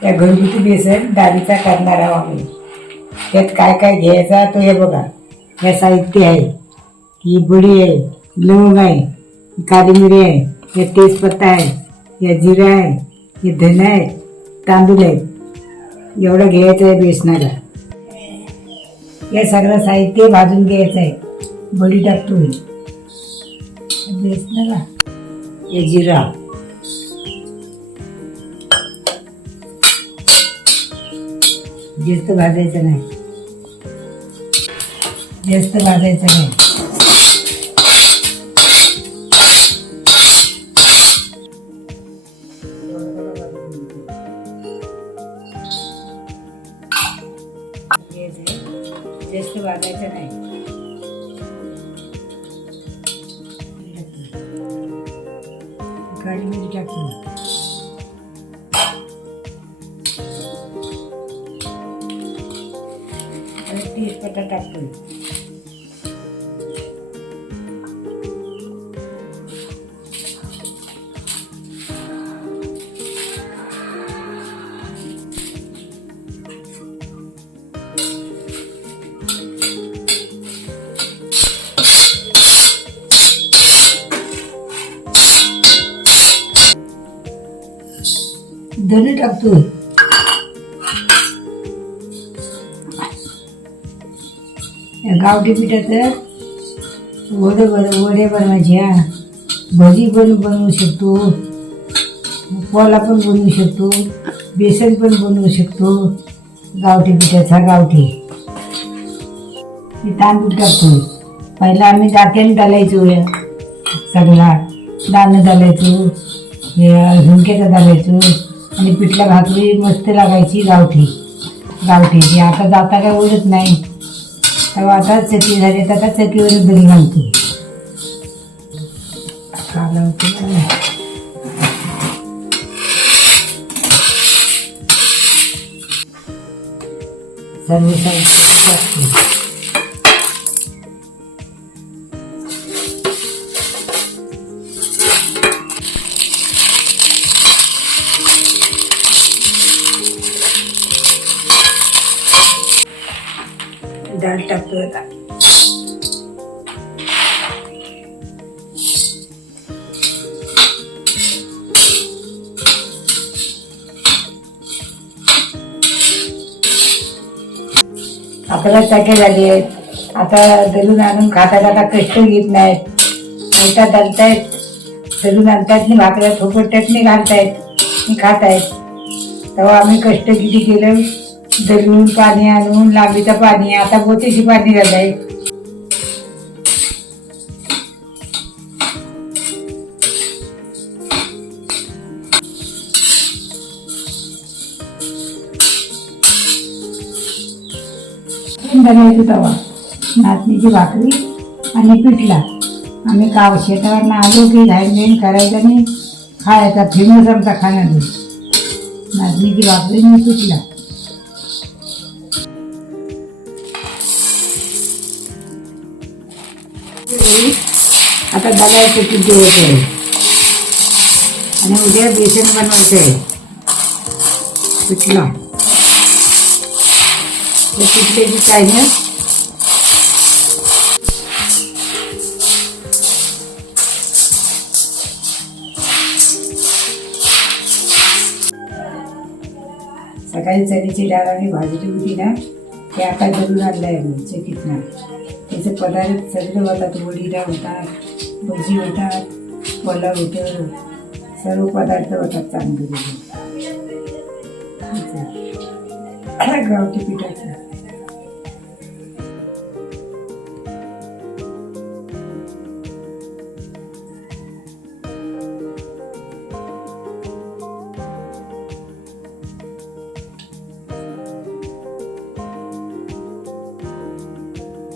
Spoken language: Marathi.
त्या घरगुती बेसन दारीचा करणार आहोत आम्ही त्यात काय काय घ्यायचा तो हे बघा. हे साहित्य आहे. ही बडी आहे. लवंग आहे. काली मिरी आहे. हे तेजपत्ता आहे. हे जिरा आहे. हे धन आहे. तांदूळ आहेत एवढं घ्यायचं आहे बेसनाला हे सगळं साहित्य भाजून घ्यायचं आहे. बडी टाकतो बेसनाला जिरा जास्त भाजायचं नाही. जास्त भाजायचं नाही. जास्त भाजायचं नाही. काळी मिरी टाकतो आणि तेजपत्ता धने टाकतोय. या गावठी पिठाचं वडे बन वडे बनवायचे हा. भजी पण बनवू शकतो. पोला पण बनवू शकतो. बेसन पण बनवू शकतो. गावठी पिठाचा गावठी. तांदूळ टाकतो पहिला आम्ही दात्याने घालायचो या सगळा. दाणं घालायचो हे झुणक्याचं घालायचो आणि पिठला घातली मस्त लागायची गावठी. गावठी. ती आता जाता काय उडत नाही. तेव्हा आता चकी झाली तर आता चकीवर दही घालते. काला सर्व डाळ टाकतो आता. आपल्याला चाके झाली आहेत आता दलून आणून खाता खाता कष्ट घेत नाहीत. पोटात घालतायत दलून आणतात नाही भाकऱ्या थोपटतात नाही घालतायत. खात आहेत तेव्हा आम्ही कष्ट किती केलं? दलून पाणी आणून लांबीचं पाणी आता बोतीची पाणी झालंय बनायचो तवा नाचणीची भाकरी आणि पिठला. आम्ही काव शेतावरनं आलो की घाईन घाईन करायचं आणि खायचा फेमस आमचा खाण्यात नाचणीची भाकरी आणि पिठला. आता बघायचं किती होत आहे आणि उद्या बेसन बनवायचं आहे पिठला. हे पिठल्याची चायनीज सकाळी चरीची डाळ आणि भाजी होती ना ते आता जरूर आणलं आहे मी चकीतनं त्याचे पदार्थ सगळे होतात वडीला होतात भजी होतात पलव होतं सर्व पदार्थ होतात चांगले. गावठी पिठाचं.